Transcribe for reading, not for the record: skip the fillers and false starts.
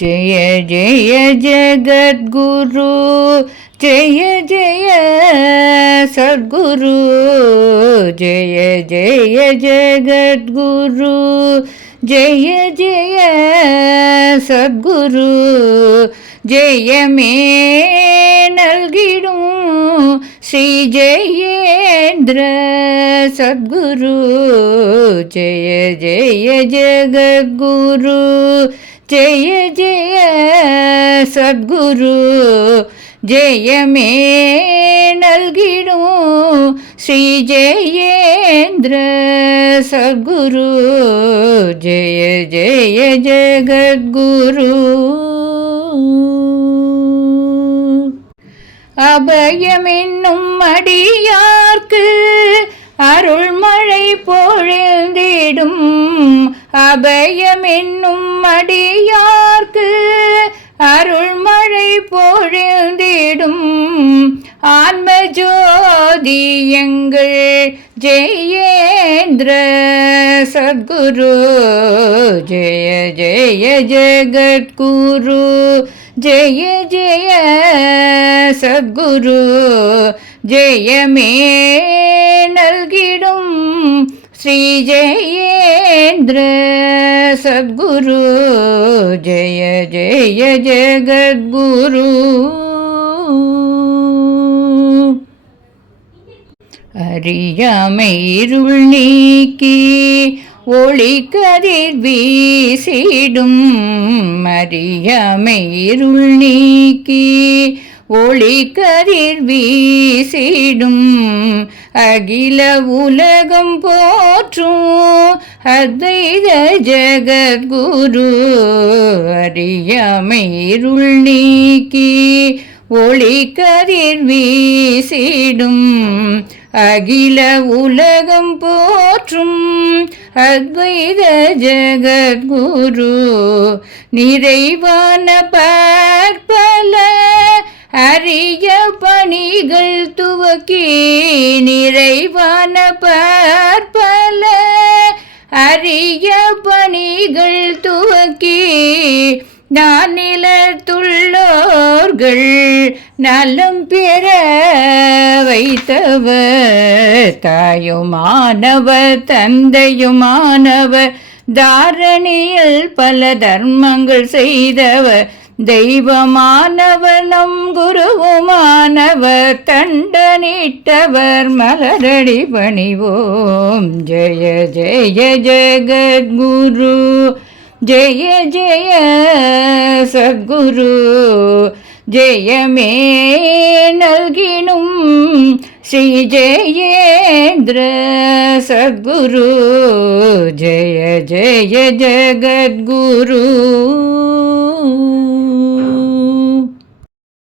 जय जय जगद्गुरु जय जय सद्गुरु जय जय जगद्गुरु जय जय सद्गुरु जयमे नल्गिडुम श्री जयेंद्र सद्गुरु जय जय जगद्गुरु जय जय सद्गुरु जयमे नल्गिडुम श्री जयेंद्र सद्गुरु जय जय जगद्गुरु அபயமென்னும் அடியார்க்கு அருள்மழை பொழிந்திடும் அபயமென்னும் அடியார்க்கு அருள்மழை பொழிந்திடும் ஆன்மஜோதி எங்கள் ஜெயேந்திர சத்குரு ஜெய ஜெய ஜகத்குரு जय जय सद्गुरु जयमे नल्गिडुम श्री जयेंद्र सद्गुरु जय जय जगद्गुरु அறியாமை இருள் நீக்கி ஒளி கதிர் வீசிடும் அறியாமை இருள் நீக்கி ஒளி கதிர் வீசிடும் அகில உலகம் போற்றும் அத்வைத ஜகத்குரு அறியாமை இருள் நீக்கி ஒளி கதிர் வீசிடும் அகில உலகம் போற்றும் அத்வைத ஜகத்குரு நிறைவான பற்பல அரிய பணிகள் துவக்கி நிறைவான பற்பல அரிய பணிகள் துவக்கி நானிலத்துள்ளோர்கள் நலம் பெற வைத்தவர் தாயுமானவர் தந்தையுமானவர் தாரணியில் பல தர்மங்கள் செய்தவர் தெய்வமானவர் நம் குருவுமானவர் தண்டனிட்டவர் மலரடி பணிவோம் ஜெய ஜெய ஜகத்குரு जय जय सद्गुरु जयमे नल्गिडुम श्री जयेंद्र सद्गुरु जय जय जगद्गुरु